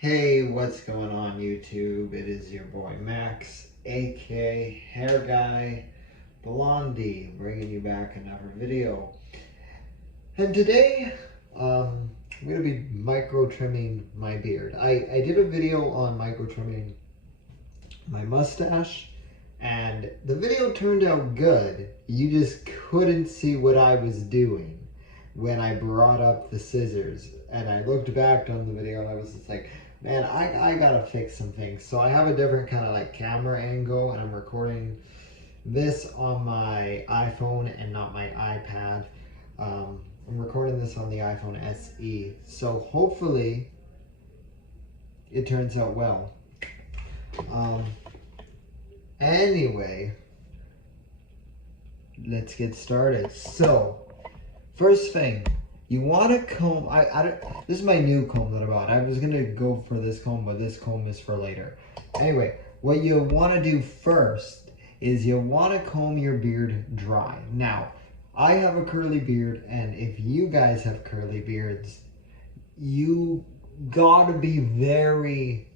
Hey, what's going on YouTube? It is your boy Max, aka Hair Guy Blondie, bringing you back another video. And today, I'm going to be micro trimming my beard. I did a video on micro trimming my mustache, and the video turned out good. You just couldn't see what I was doing when I brought up the scissors. And I looked back on the video and I was just like, man, I gotta fix some things. So I have a different kind of like camera angle, and I'm recording this on my iPhone and not my iPad. I'm recording this on the iPhone SE. So hopefully it turns out well. Anyway, let's get started. So, first thing, you want to comb. This is my new comb that I bought. I was gonna go for this comb, but this comb is for later. Anyway, what you want to do first is you want to comb your beard dry. Now, I have a curly beard, and if you guys have curly beards, you gotta be very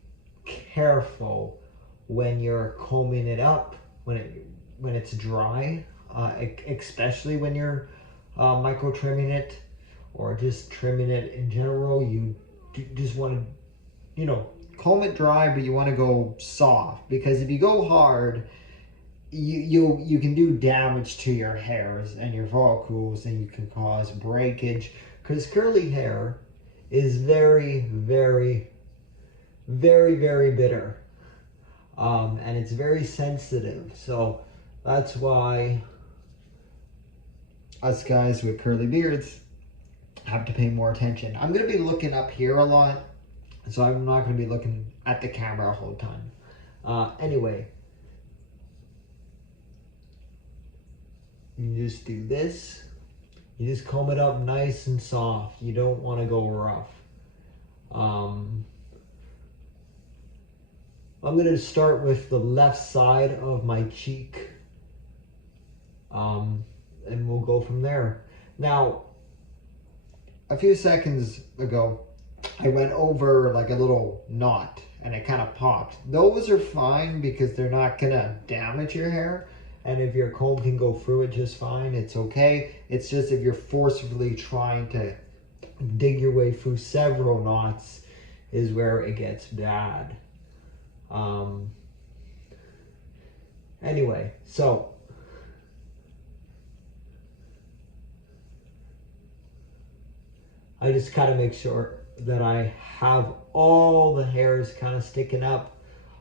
careful when you're combing it up when it's dry, especially when you're micro trimming it or just trimming it in general. You just want to comb it dry, but you want to go soft, because if you go hard, you can do damage to your hairs and your follicles, and you can cause breakage, because curly hair is very, very, very, very bitter. And it's very sensitive, so that's why us guys with curly beards have to pay more attention. I'm going to be looking up here a lot, so I'm not going to be looking at the camera the whole time. Anyway, you just do this. You just comb it up nice and soft. You don't want to go rough. I'm going to start with the left side of my cheek, and we'll go from there. Now, a few seconds ago, I went over like a little knot and it kind of popped. Those are fine because they're not going to damage your hair. And if your comb can go through it just fine, it's okay. It's just if you're forcibly trying to dig your way through several knots is where it gets bad. Anyway, so I just kind of make sure that I have all the hairs kind of sticking up.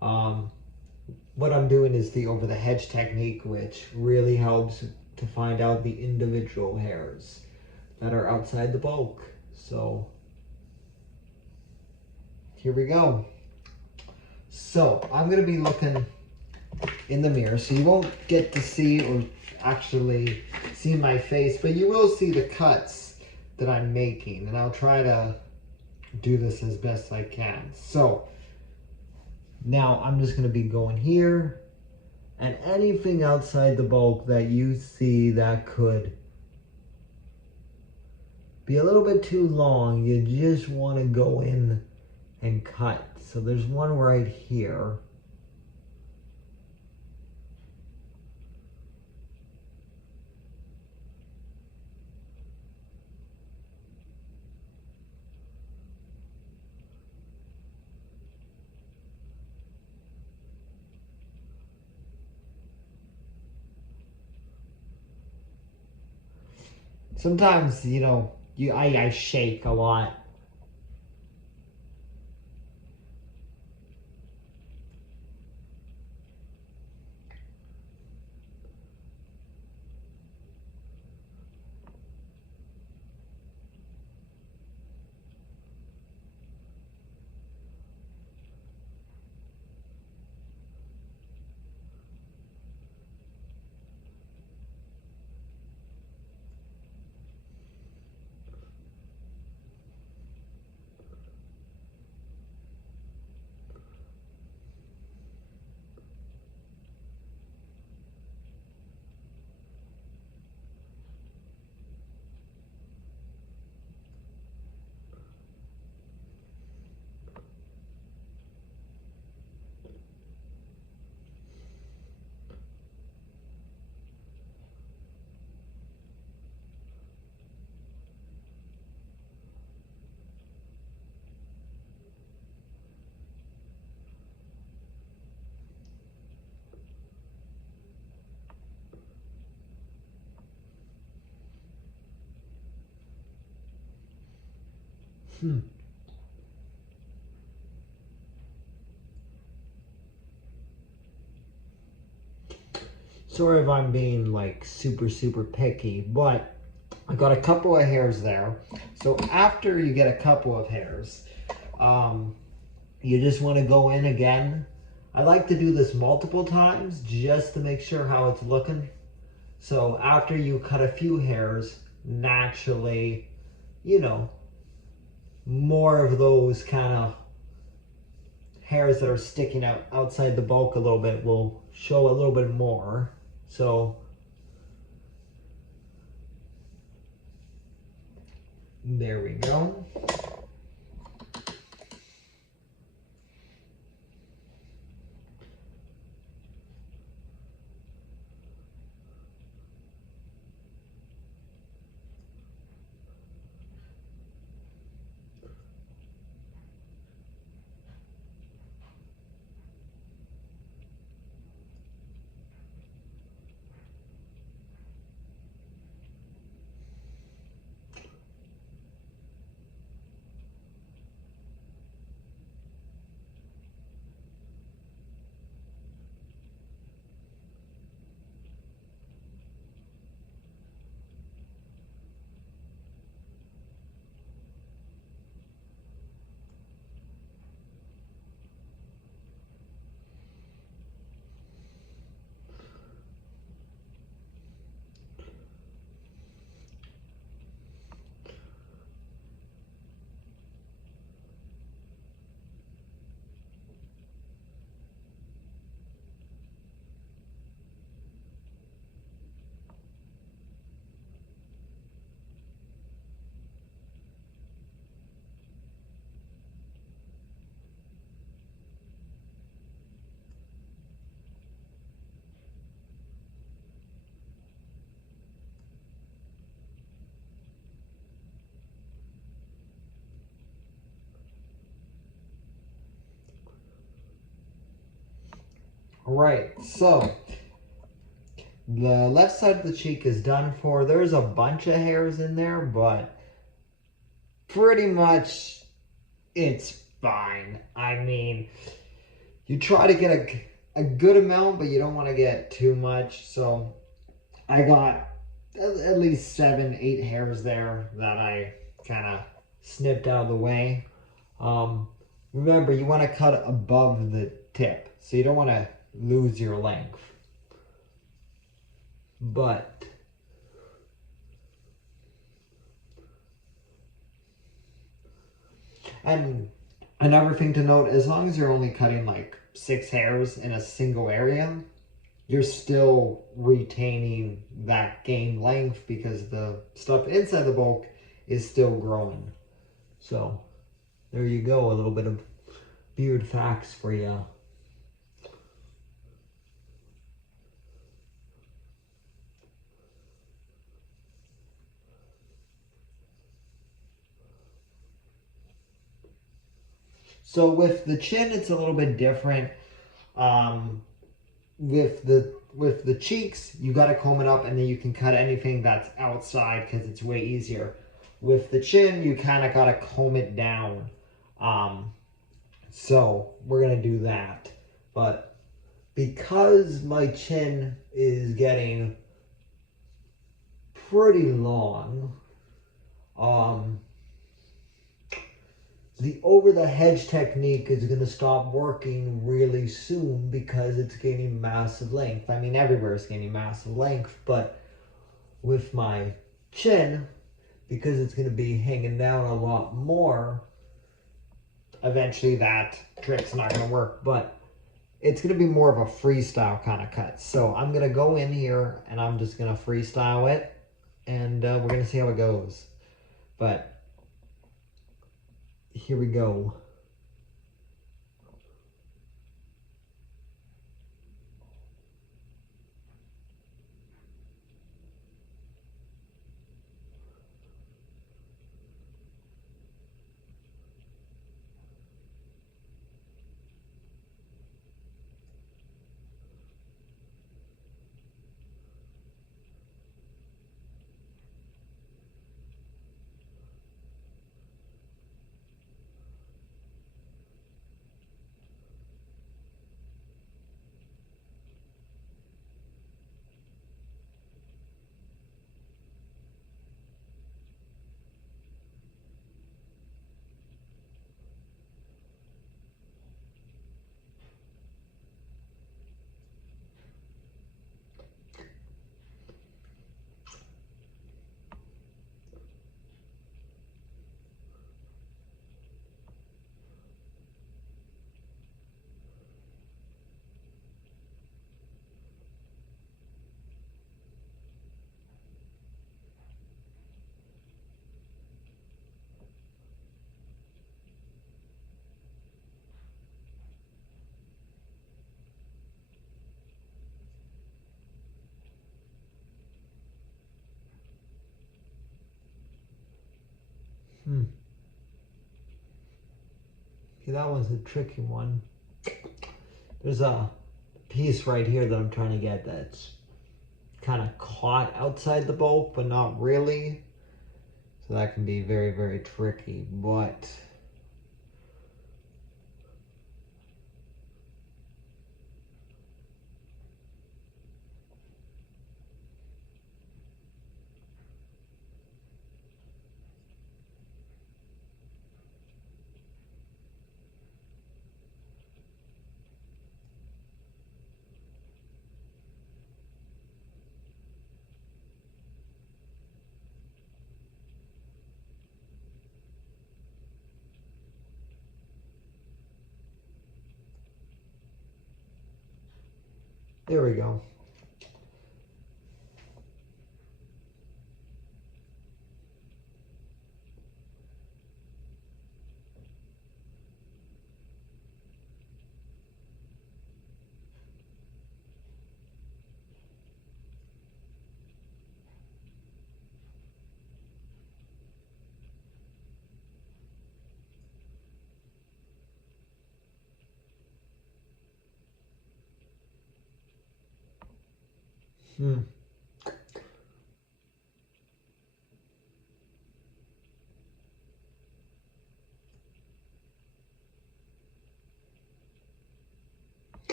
What I'm doing is the over the hedge technique, which really helps to find out the individual hairs that are outside the bulk. So here we go. So I'm going to be looking in the mirror, so you won't get to see or actually see my face, but you will see the cuts that I'm making, and I'll try to do this as best I can. So now I'm just going to be going here, and anything outside the bulk that you see that could be a little bit too long, you just want to go in and cut. So there's one right here. Sometimes, I shake a lot. Hmm. Sorry if I'm being like super picky, but I got a couple of hairs there. So after you get a couple of hairs, you just want to go in again. I like to do this multiple times just to make sure how it's looking. So after you cut a few hairs, naturally, you know, more of those kind of hairs that are sticking out outside the bulk a little bit will show a little bit more. So there we go. All right, so the left side of the cheek is done for. There's a bunch of hairs in there, but pretty much it's fine. I mean, you try to get a good amount, but you don't want to get too much. So I got at least 7, 8 hairs there that I kind of snipped out of the way. Remember, you want to cut above the tip, so you don't want to lose your length. But and another thing to note, as long as you're only cutting like 6 hairs in a single area, you're still retaining that gained length because the stuff inside the bulk is still growing. So there you go, a little bit of beard facts for you. So with the chin, it's a little bit different. With the cheeks, you got to comb it up, and then you can cut anything that's outside because it's way easier. With the chin, you kind of got to comb it down. So we're gonna do that, but because my chin is getting pretty long, the over the hedge technique is going to stop working really soon because it's gaining massive length. I mean, everywhere is gaining massive length, but with my chin, because it's going to be hanging down a lot more, eventually that trick's not going to work. But it's going to be more of a freestyle kind of cut. So I'm going to go in here and I'm just going to freestyle it, and we're going to see how it goes. But here we go. Okay, that one's a tricky one. There's a piece right here that I'm trying to get that's kind of caught outside the bulk, but not really. So that can be very, very tricky, but there we go.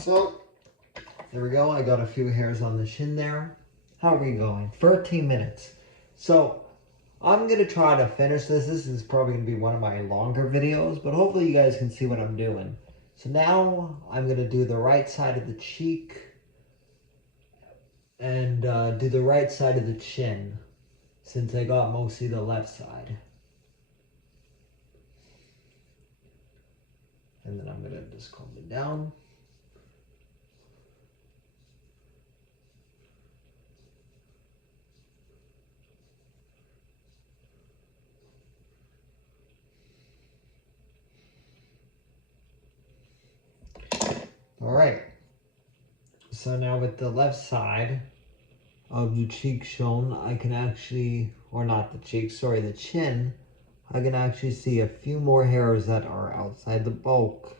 So, there we go. I got a few hairs on the chin there. How are we going? 13 minutes. So, I'm going to try to finish this. This is probably going to be one of my longer videos, but hopefully you guys can see what I'm doing. So now, I'm going to do the right side of the cheek and do the right side of the chin, since I got mostly the left side. And then I'm going to just comb it down. All right. So now with the left side of the cheek shown, I can actually, or not the cheek, sorry, the chin, I can actually see a few more hairs that are outside the bulk.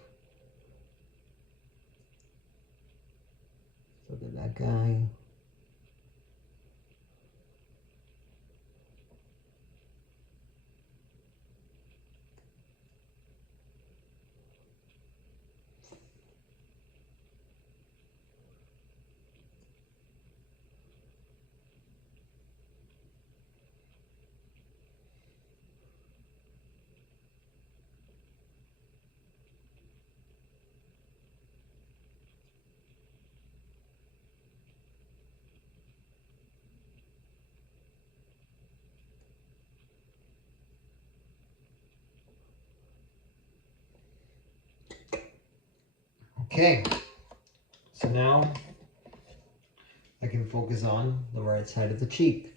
Look at that guy. Okay, so now I can focus on the right side of the cheek.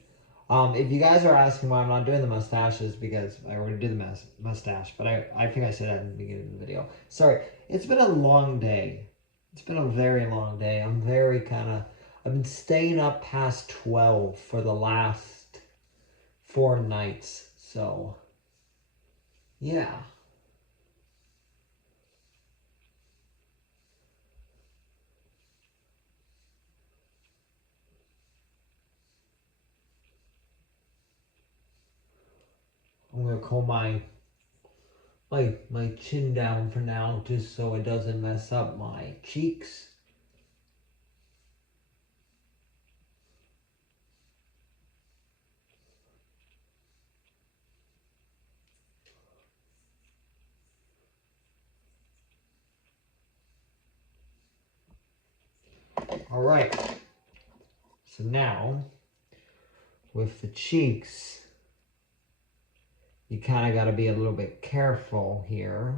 If you guys are asking why I'm not doing the mustaches, because I already did the mustache, but I think I said that in the beginning of the video. Sorry, it's been a long day. It's been a very long day. I've been staying up past 12 for the last 4 nights. So, yeah. I'm gonna comb my chin down for now, just so it doesn't mess up my cheeks. All right. So now, with the cheeks, you kind of got to be a little bit careful here,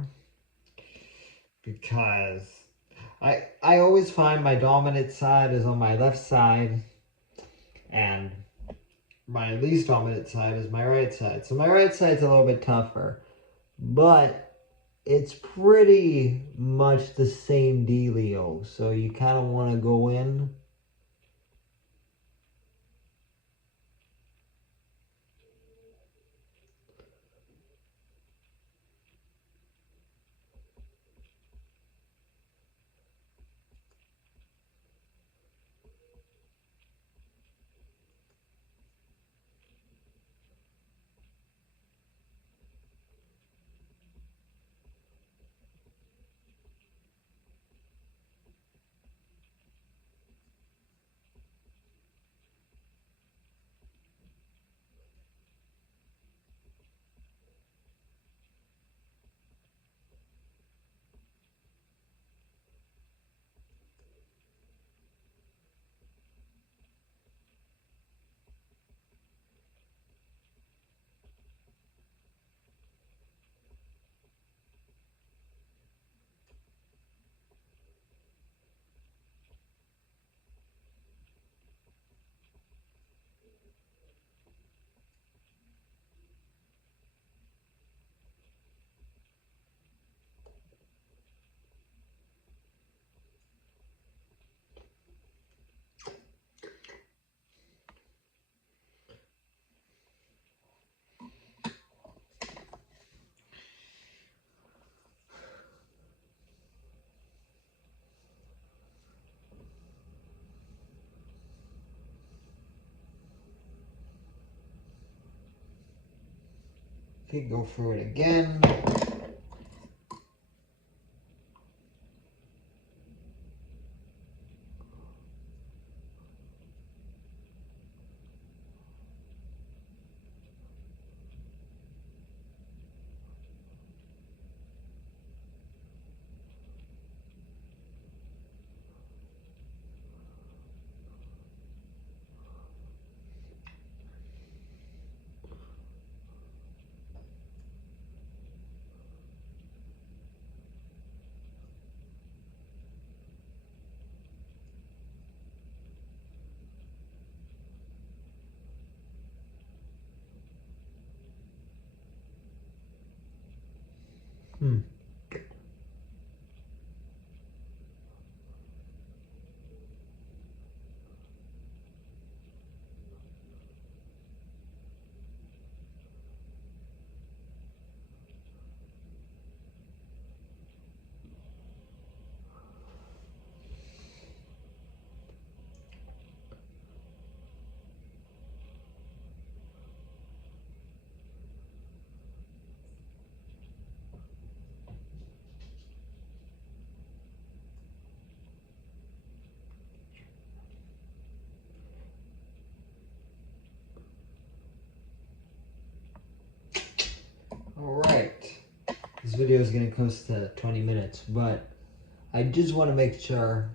because I always find my dominant side is on my left side, and my least dominant side is my right side. So my right side's a little bit tougher, but it's pretty much the same dealio. So you kind of want to go in. Okay, go through it again. Alright, this video is getting close to 20 minutes, but I just want to make sure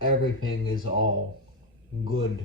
everything is all good.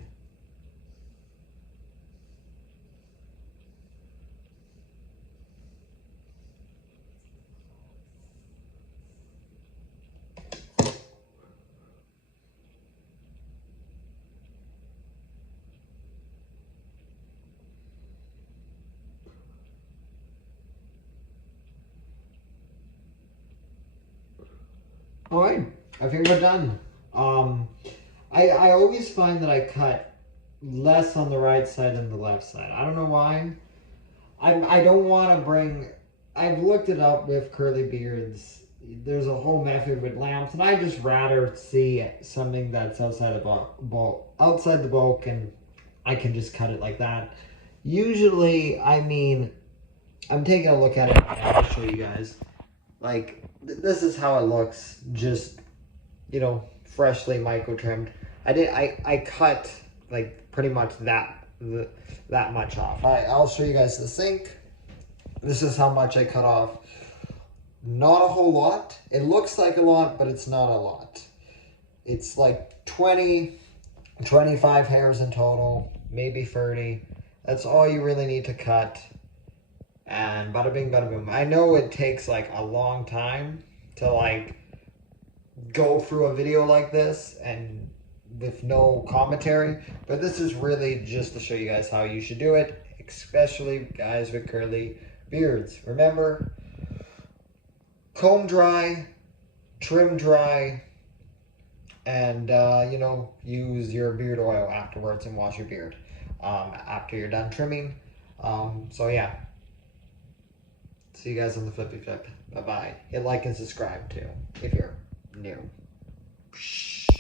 Alright, I think we're done. I always find that I cut less on the right side than the left side. I don't know why. I don't want to bring... I've looked it up with curly beards. There's a whole method with lamps, and I just rather see something that's outside the bulk, and I can just cut it like that. Usually, I mean, I'm taking a look at it. I'll show you guys. Like, this is how it looks, just, you know, freshly micro trimmed. I cut like pretty much that much off. I'll show you guys the sink. This is how much I cut off. Not a whole lot. It looks like a lot, but it's not a lot. It's like 20, 25 hairs in total, maybe 30. That's all you really need to cut. And bada bing, bada boom. I know it takes like a long time to like go through a video like this and with no commentary, but this is really just to show you guys how you should do it, especially guys with curly beards. Remember, comb dry, trim dry, and you know, use your beard oil afterwards and wash your beard after you're done trimming. So yeah, see you guys on the flippy flip. Bye bye. Hit like and subscribe too if you're new.